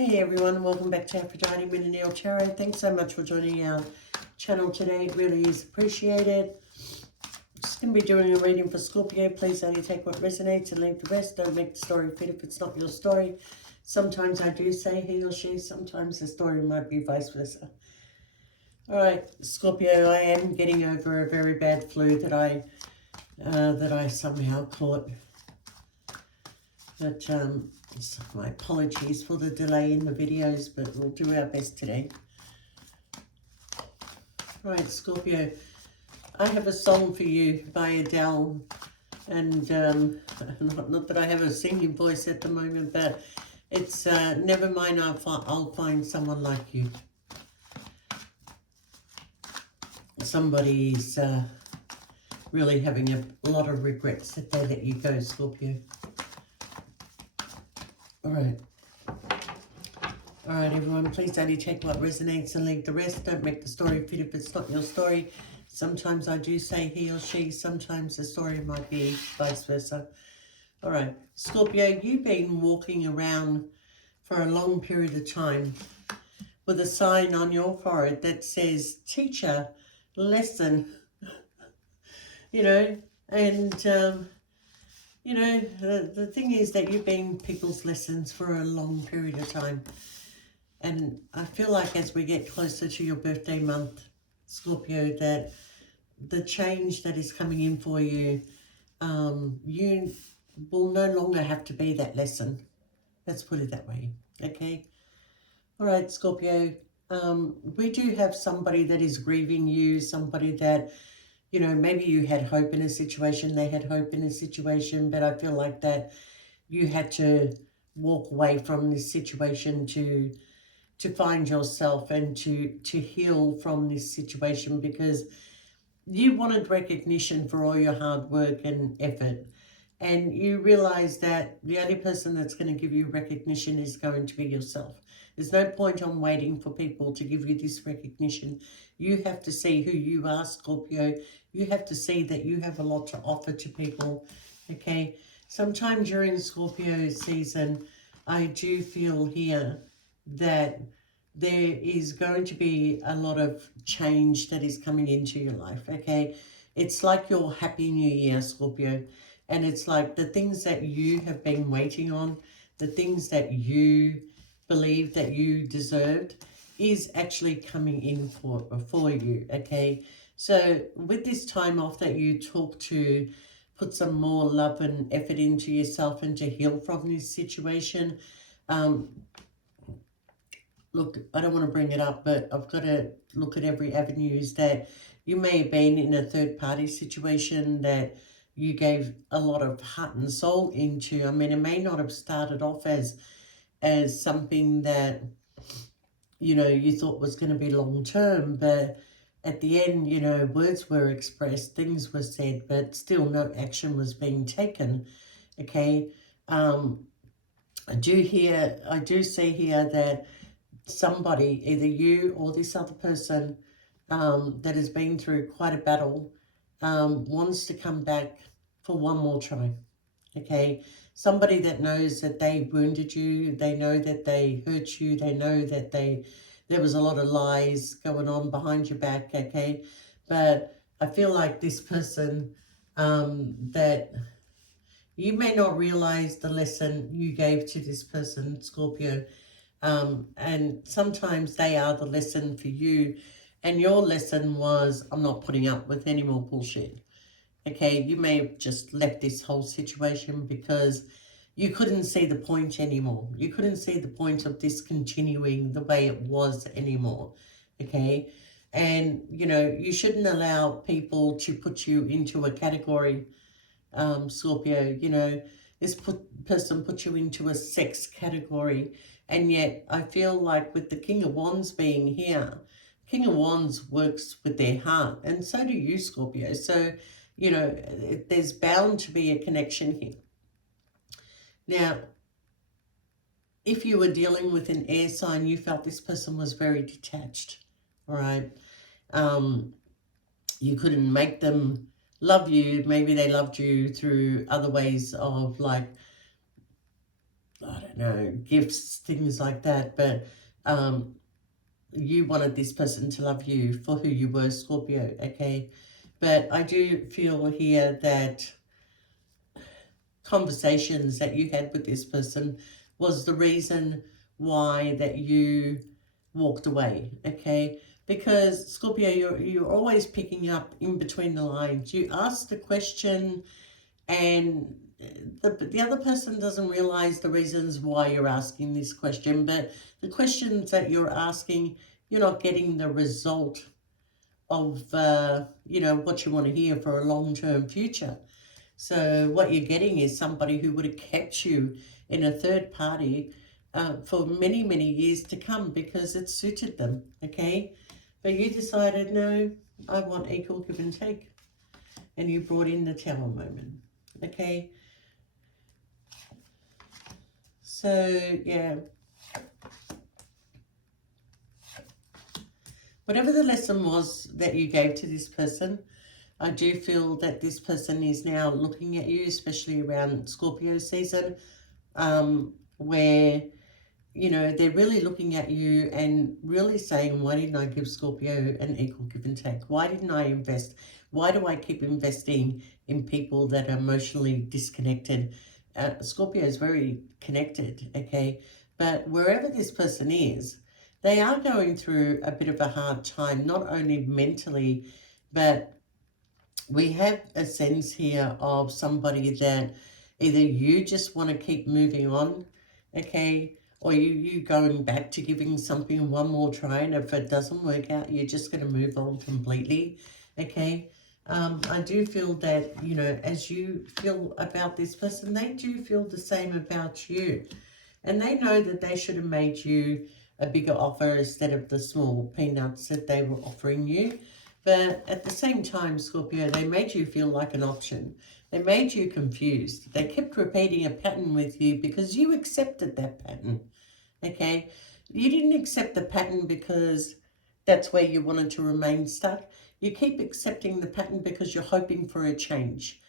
Hey everyone, welcome back to Aphrodite Minoneel Tarot. Thanks so much for joining our channel today. It really is appreciated. Just going to be doing a reading for Scorpio. Please only take what resonates and leave the rest. Don't make the story fit if it's not your story. Sometimes I do say he or she. Sometimes the story might be vice versa. Alright, Scorpio, I am getting over a very bad flu that I somehow caught. But so my apologies for the delay in the videos, but we'll do our best today. Right, Scorpio, I have a song for you by Adele, and not that I have a singing voice at the moment, but it's Never Mind, I'll Find Someone Like You. Somebody's really having a lot of regrets that they let you go, Scorpio. Alright, everyone, please only take what resonates and leave the rest. Don't make the story fit if it's not your story. Sometimes I do say he or she, sometimes the story might be vice versa. Alright, Scorpio, you've been walking around for a long period of time with a sign on your forehead that says, teacher, lesson, you know, and you know, the thing is that you've been people's lessons for a long period of time. And I feel like as we get closer to your birthday month, Scorpio, that the change that is coming in for you, you will no longer have to be that lesson. Let's put it that way, okay? All right, Scorpio, we do have somebody that is grieving you, somebody that, you know, maybe you had hope in a situation, they had hope in a situation, but I feel like that you had to walk away from this situation to find yourself and to heal from this situation, because you wanted recognition for all your hard work and effort. And you realize that the only person that's going to give you recognition is going to be yourself. There's no point on waiting for people to give you this recognition. You have to see who you are, Scorpio. You have to see that you have a lot to offer to people, okay? Sometime during Scorpio season, I do feel here that there is going to be a lot of change that is coming into your life, okay? It's like your Happy New Year, Scorpio. And it's like the things that you have been waiting on, the things that you believe that you deserved is actually coming in for you, okay? So with this time off that you took to put some more love and effort into yourself and to heal from this situation, look, I don't want to bring it up, but I've got to look at every avenue that you may have been in a third-party situation that you gave a lot of heart and soul into. I mean, it may not have started off as something that, you know, you thought was going to be long-term, but at the end, you know, words were expressed, things were said, but still no action was being taken, okay? I do see here that somebody, either you or this other person that has been through quite a battle, wants to come back for one more try, okay? Somebody that knows that they wounded you, they know that they hurt you, they know that there was a lot of lies going on behind your back, okay? But I feel like this person that you may not realize the lesson you gave to this person, Scorpio, and sometimes they are the lesson for you. And your lesson was, I'm not putting up with any more bullshit. Okay, you may have just left this whole situation because you couldn't see the point anymore. You couldn't see the point of this continuing the way it was anymore. Okay, and you know, you shouldn't allow people to put you into a category, Scorpio. You know, this person put you into a sex category. And yet I feel like with the King of Wands being here, King of Wands works with their heart, and so do you, Scorpio. So, you know, there's bound to be a connection here. Now, if you were dealing with an air sign, you felt this person was very detached, all right? You couldn't make them love you. Maybe they loved you through other ways of, like, I don't know, gifts, things like that. But you wanted this person to love you for who you were, Scorpio, okay? But I do feel here that conversations that you had with this person was the reason why that you walked away, okay? Because Scorpio, you're always picking up in between the lines. You ask the question, and the other person doesn't realize the reasons why you're asking this question, but the questions that you're asking, you're not getting the result of what you want to hear for a long-term future. So what you're getting is somebody who would have kept you in a third party for many, many years to come because it suited them, okay? But you decided, no, I want equal give and take. And you brought in the Tower moment, okay? So, yeah. Whatever the lesson was that you gave to this person, I do feel that this person is now looking at you, especially around Scorpio season, where, they're really looking at you and really saying, why didn't I give Scorpio an equal give and take? Why didn't I invest? Why do I keep investing in people that are emotionally disconnected? Scorpio is very connected, okay? But wherever this person is, they are going through a bit of a hard time, not only mentally, but we have a sense here of somebody that either you just want to keep moving on, okay, or you going back to giving something one more try, and if it doesn't work out, you're just going to move on completely, okay. I do feel that, as you feel about this person, they do feel the same about you. And they know that they should have made you a bigger offer instead of the small peanuts that they were offering you. But at the same time, Scorpio, they made you feel like an option. They made you confused. They kept repeating a pattern with you because you accepted that pattern, okay? You didn't accept the pattern because that's where you wanted to remain stuck. You keep accepting the pattern because you're hoping for a change.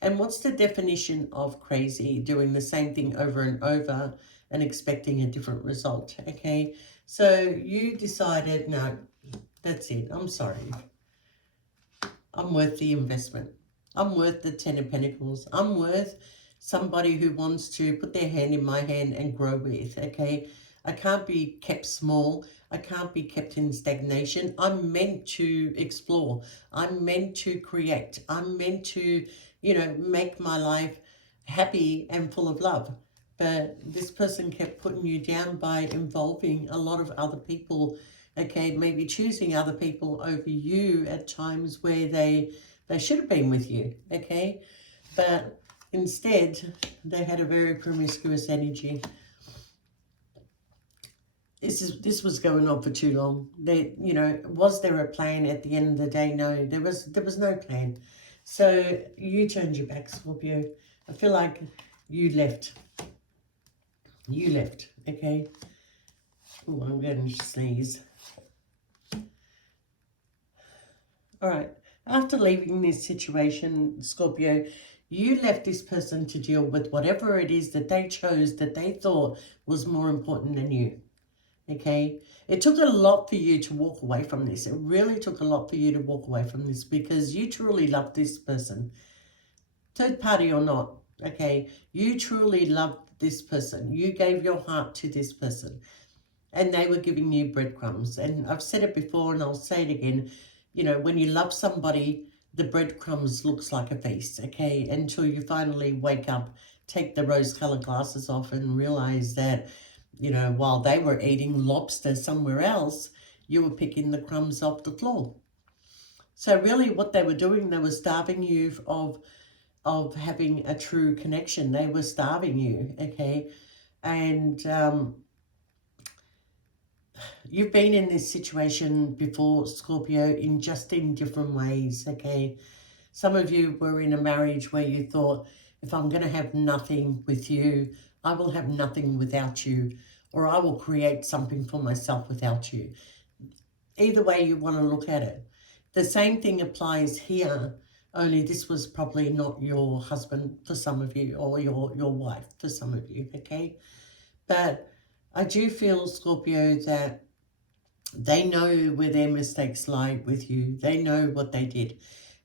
And what's the definition of crazy? Doing the same thing over and over and expecting a different result, okay? So you decided, no, that's it. I'm sorry. I'm worth the investment. I'm worth the 10 of Pentacles. I'm worth somebody who wants to put their hand in my hand and grow with, okay? I can't be kept small. I can't be kept in stagnation. I'm meant to explore. I'm meant to create. I'm meant to, make my life happy and full of love. But this person kept putting you down by involving a lot of other people, okay, maybe choosing other people over you at times where they should have been with you, okay, but instead they had a very promiscuous energy. This was going on for too long. Was there a plan at the end of the day? No, there was no plan. So you turned your back, Scorpio. I feel like you left. Okay. Oh, I'm going to sneeze. All right. After leaving this situation, Scorpio, you left this person to deal with whatever it is that they chose that they thought was more important than you. Okay? It took a lot for you to walk away from this. It really took a lot for you to walk away from this because you truly loved this person. Third party or not, okay? You truly loved this person. You gave your heart to this person. And they were giving you breadcrumbs. And I've said it before and I'll say it again. When you love somebody, the breadcrumbs looks like a feast, okay? Until you finally wake up, take the rose-colored glasses off and realize that, while they were eating lobster somewhere else, you were picking the crumbs off the floor. So really what they were doing, they were starving you of having a true connection. They were starving you, okay? And you've been in this situation before, Scorpio, in different ways, okay? Some of you were in a marriage where you thought, if I'm going to have nothing with you, I will have nothing without you, or I will create something for myself without you. Either way you want to look at it. The same thing applies here, only this was probably not your husband for some of you, or your wife for some of you, okay? But I do feel, Scorpio, that they know where their mistakes lie with you. They know what they did.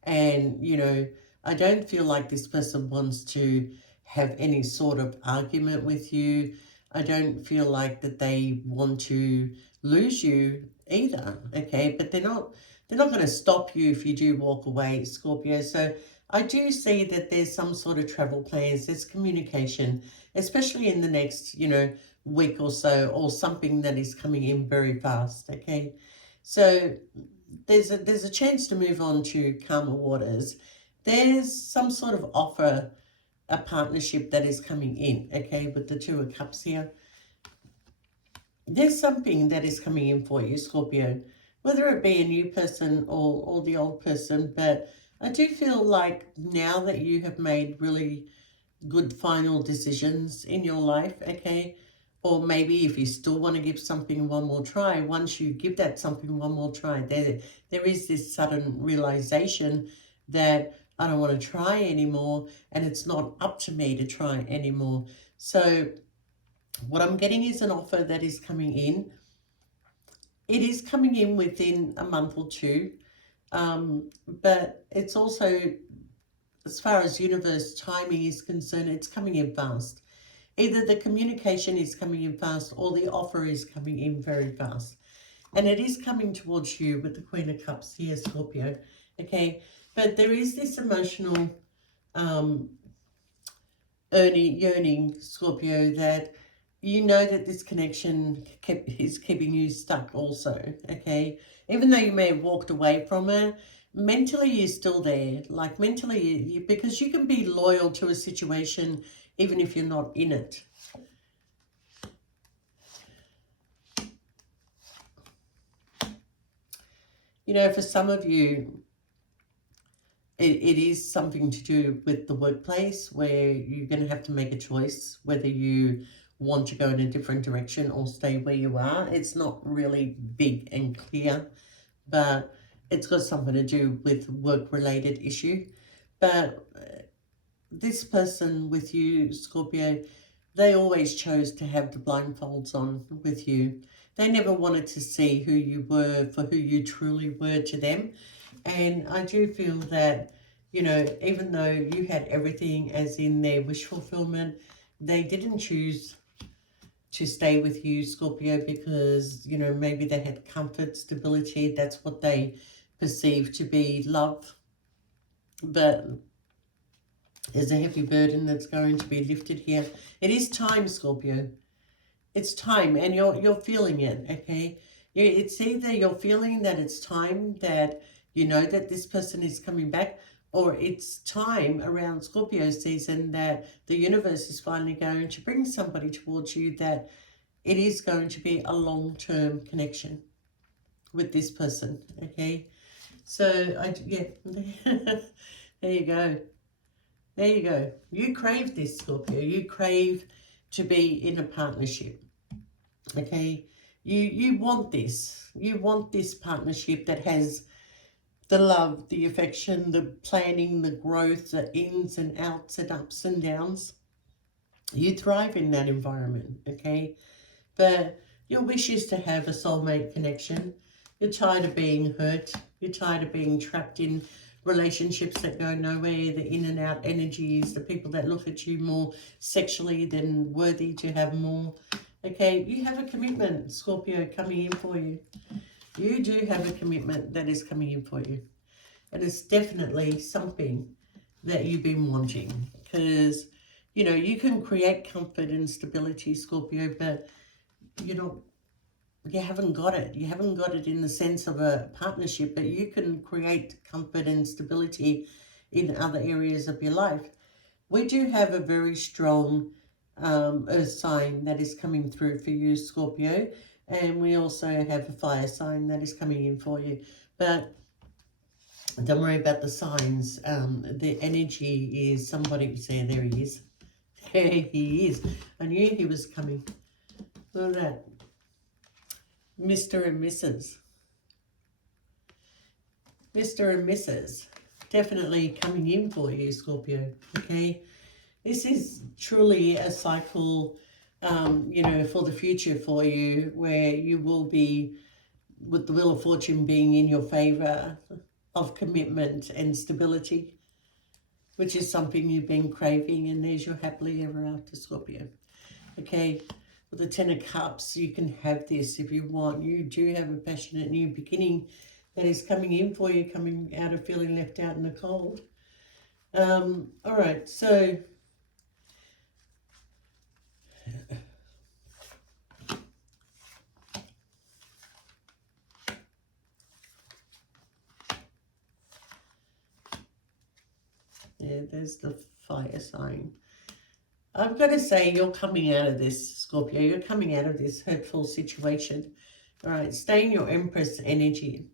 And, you know, I don't feel like this person wants to have any sort of argument with you. I don't feel like that they want to lose you either, okay? But they're not going to stop you if you do walk away, Scorpio. So I do see that there's some sort of travel plans, there's communication, especially in the next, you know, week or so, or something that is coming in very fast, okay? So there's a chance to move on to calmer waters. There's some sort of offer, a partnership that is coming in, okay, with the Two of Cups here. There's something that is coming in for you, Scorpio, whether it be a new person or the old person. But I do feel like now that you have made really good final decisions in your life, okay, or maybe if you still want to give something one more try, once you give that something one more try, there is this sudden realization that I don't want to try anymore, and it's not up to me to try anymore. So what I'm getting is an offer that is coming in. It is coming in within a month or two, but it's also, as far as universe timing is concerned, it's coming in fast. Either the communication is coming in fast or the offer is coming in very fast. And it is coming towards you with the Queen of Cups here, Scorpio. Okay, but there is this emotional yearning, Scorpio, that you know that this connection is keeping you stuck also, okay? Even though you may have walked away from it, mentally you're still there. Like mentally, because you can be loyal to a situation even if you're not in it. You know, for some of you, it is something to do with the workplace where you're going to have to make a choice whether you want to go in a different direction or stay where you are. It's not really big and clear, but it's got something to do with work-related issue. But this person with you, Scorpio, they always chose to have the blindfolds on with you. They never wanted to see who you were for who you truly were to them. And I do feel that, you know, even though you had everything as in their wish fulfillment, they didn't choose to stay with you, Scorpio, because, you know, maybe they had comfort, stability. That's what they perceive to be love. But there's a heavy burden that's going to be lifted here. It is time, Scorpio. It's time, and you're feeling it, okay? It's either you're feeling that it's time, that you know that this person is coming back, or it's time around Scorpio season that the universe is finally going to bring somebody towards you, that it is going to be a long-term connection with this person, okay? So, yeah, there you go. There you go. You crave this, Scorpio. You crave to be in a partnership. Okay, you want this. You want this partnership that has the love, the affection, the planning, the growth, the ins and outs and ups and downs. You thrive in that environment, okay? But your wish is to have a soulmate connection. You're tired of being hurt. You're tired of being trapped in relationships that go nowhere, the in and out energies, the people that look at you more sexually than worthy to have more. Okay, you have a commitment, Scorpio, coming in for you. You do have a commitment that is coming in for you. And it's definitely something that you've been wanting. Because, you know, you can create comfort and stability, Scorpio, but you haven't got it. You haven't got it in the sense of a partnership, but you can create comfort and stability in other areas of your life. We do have a very strong earth sign that is coming through for you, Scorpio, and we also have a fire sign that is coming in for you. But don't worry about the signs. The energy is somebody. See, there he is. There he is. I knew he was coming. Look at that. Mr. and Mrs. Mr. and Mrs. Definitely coming in for you, Scorpio, okay? This is truly a cycle you know, for the future for you, where you will be, with the Wheel of Fortune being in your favor, of commitment and stability, which is something you've been craving, and there's your happily ever after, Scorpio. Okay, with the Ten of Cups, you can have this if you want. You do have a passionate new beginning that is coming in for you, coming out of feeling left out in the cold. All right, so yeah, there's the fire sign. I've got to say, you're coming out of this, Scorpio. You're coming out of this hurtful situation. All right, stay in your Empress energy.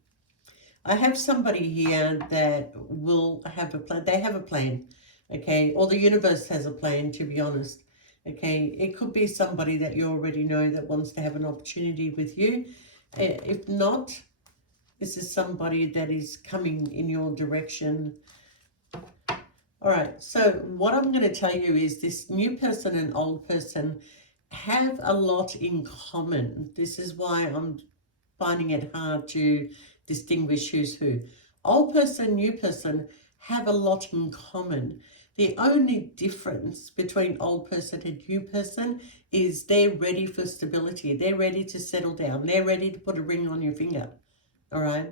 I have somebody here that will have a plan. They have a plan, okay? Or the universe has a plan, to be honest, okay? It could be somebody that you already know that wants to have an opportunity with you. If not, this is somebody that is coming in your direction. All right, so what I'm going to tell you is this new person and old person have a lot in common. This is why I'm finding it hard to distinguish who's who. Old person, new person have a lot in common. The only difference between old person and new person is they're ready for stability. They're ready to settle down. They're ready to put a ring on your finger. All right.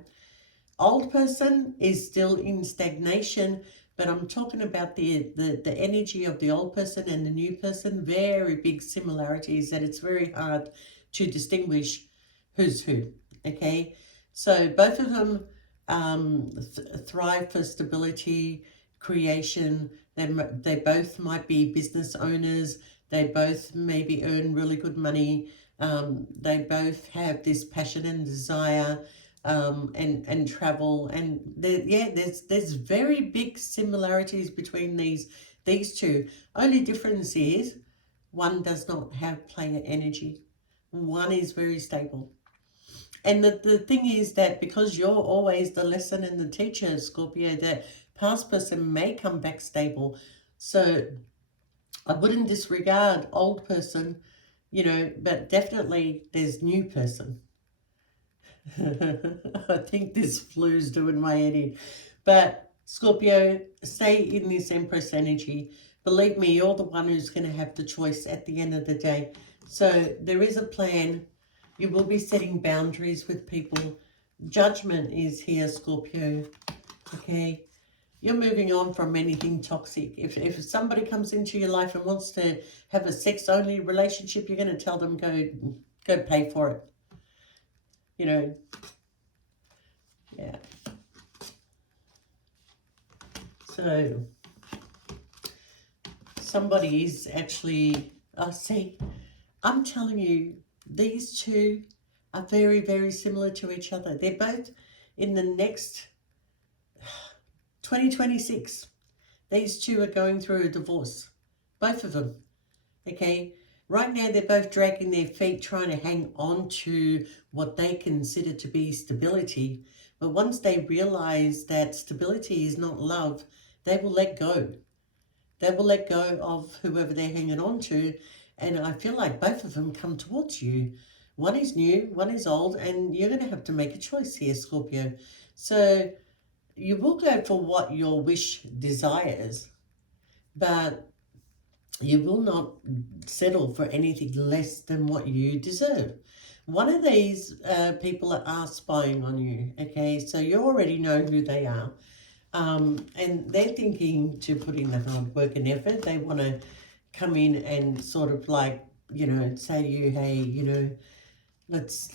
Old person is still in stagnation, but I'm talking about the energy of the old person and the new person. Very big similarities that it's very hard to distinguish who's who. Okay, so both of them thrive for stability, creation. They both might be business owners. They both maybe earn really good money. They both have this passion and desire, and travel, and there's very big similarities between these two. Only difference is one does not have player energy. One is very stable. And the thing is that because you're always the lesson and the teacher, Scorpio, that past person may come back stable. So I wouldn't disregard old person, you know, but definitely there's new person. I think this flu's doing my head in. But Scorpio, stay in this Empress energy. Believe me, you're the one who's going to have the choice at the end of the day. So there is a plan. You will be setting boundaries with people. Judgment is here, Scorpio. Okay? You're moving on from anything toxic. If somebody comes into your life and wants to have a sex-only relationship, you're going to tell them, go pay for it. You know, yeah. So somebody is actually, see, I'm telling you, these two are very, very similar to each other. They're both in the next 2026. These two are going through a divorce. Both of them. Okay? Right now, they're both dragging their feet, trying to hang on to what they consider to be stability. But once they realize that stability is not love, they will let go. They will let go of whoever they're hanging on to. And I feel like both of them come towards you. One is new, one is old, and you're going to have to make a choice here, Scorpio. So you will go for what your wish desires, but you will not settle for anything less than what you deserve. One of these people are spying on you, okay? So you already know who they are. And they're thinking to put in the hard work and effort. They want to come in and sort of like, you know, say to you, hey, you know, let's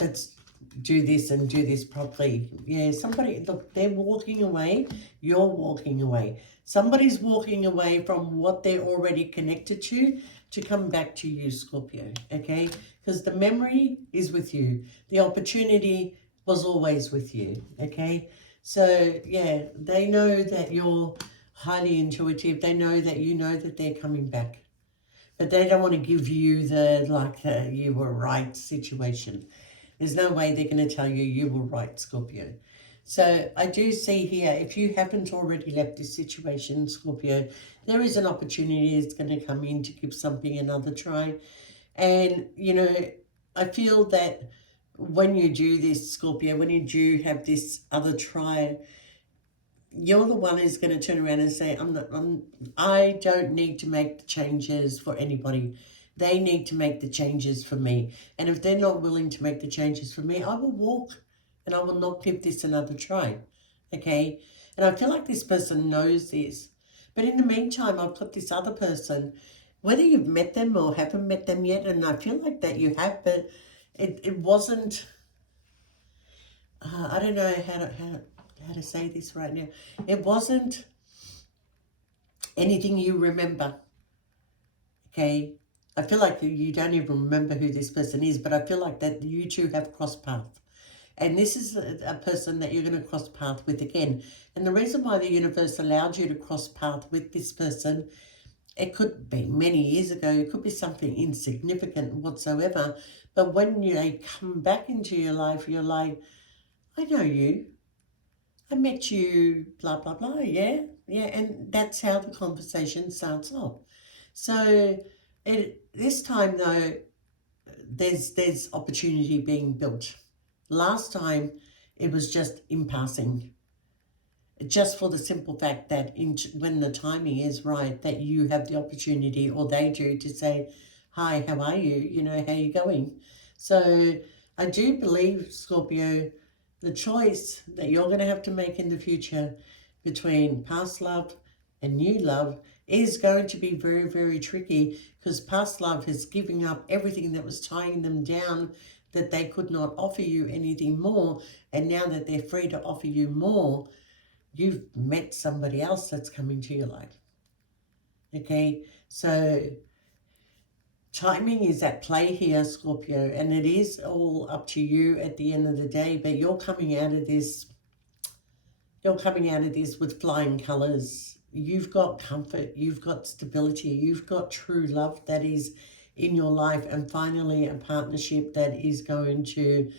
do this and do this properly. Yeah, somebody, look, they're walking away, you're walking away. Somebody's walking away from what they're already connected to come back to you, Scorpio, okay? Because the memory is with you. The opportunity was always with you, okay? So, yeah, they know that you're highly intuitive. They know that you know that they're coming back. But they don't want to give you the you were right situation. There's no way they're going to tell you were right, Scorpio. So I do see here, if you haven't already left this situation, Scorpio, there is an opportunity that's going to come in to give something another try. And, you know, I feel that when you do this, Scorpio, when you do have this other triad, you're the one who's going to turn around and say, I don't need to make the changes for anybody. They need to make the changes for me. And if they're not willing to make the changes for me, I will walk and I will not give this another try. Okay? And I feel like this person knows this. But in the meantime, I've got this other person, whether you've met them or haven't met them yet, and I feel like that you have, but it wasn't, I don't know how to say this right now. It wasn't anything you remember, okay? I feel like you don't even remember who this person is, but I feel like that you two have crossed paths. And this is a person that you're going to cross path with again. And the reason why the universe allowed you to cross path with this person, it could be many years ago, it could be something insignificant whatsoever. But when they come back into your life, you're like, I know you. I met you, blah, blah, blah, yeah, and that's how the conversation starts off. So this time, though, there's opportunity being built. Last time, it was just in passing, just for the simple fact that when the timing is right, that you have the opportunity, or they do, to say, hi, how are you? You know, how are you going? So I do believe, Scorpio, the choice that you're going to have to make in the future between past love and new love is going to be very, very tricky, because past love is giving up everything that was tying them down, that they could not offer you anything more. And now that they're free to offer you more, you've met somebody else that's coming to your life. Okay, so timing is at play here, Scorpio, and it is all up to you at the end of the day, but you're coming out of this with flying colors. You've got comfort, you've got stability, you've got true love that is in your life, and finally a partnership that is going to,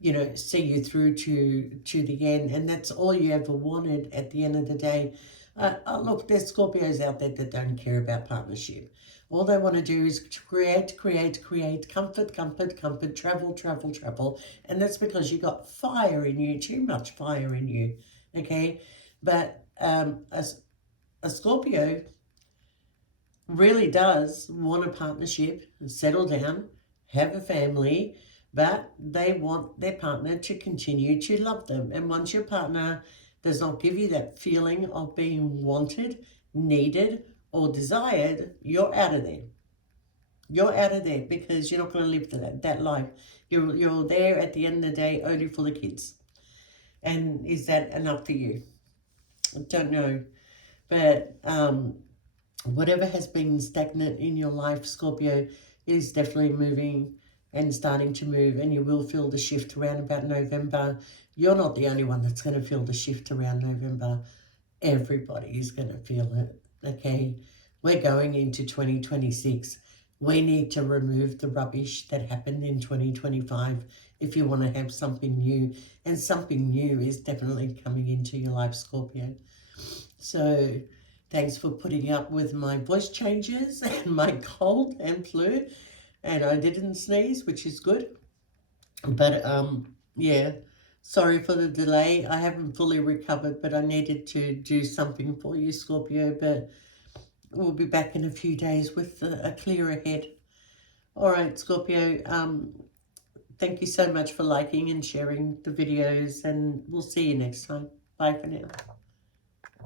you know, see you through to the end. And that's all you ever wanted at the end of the day. Look, there's Scorpios out there that don't care about partnership. All they want to do is create, comfort, travel. And that's because you got fire in you, too much fire in you, okay? But a Scorpio really does want a partnership, settle down, have a family, but they want their partner to continue to love them. And once your partner does not give you that feeling of being wanted, needed, or desired, you're out of there. You're out of there, because you're not going to live that life. You're there at the end of the day only for the kids. And is that enough for you? I don't know. But whatever has been stagnant in your life, Scorpio, is definitely moving and starting to move, and you will feel the shift around about November. You're not the only one that's going to feel the shift around November. Everybody is going to feel it, okay? We're going into 2026. We need to remove the rubbish that happened in 2025 if you want to have something new. And something new is definitely coming into your life, Scorpio. So thanks for putting up with my voice changes and my cold and flu. And I didn't sneeze, which is good. But yeah, sorry for the delay. I haven't fully recovered, but I needed to do something for you, Scorpio. But we'll be back in a few days with a clearer head. All right, Scorpio. Thank you so much for liking and sharing the videos, and we'll see you next time. Bye for now.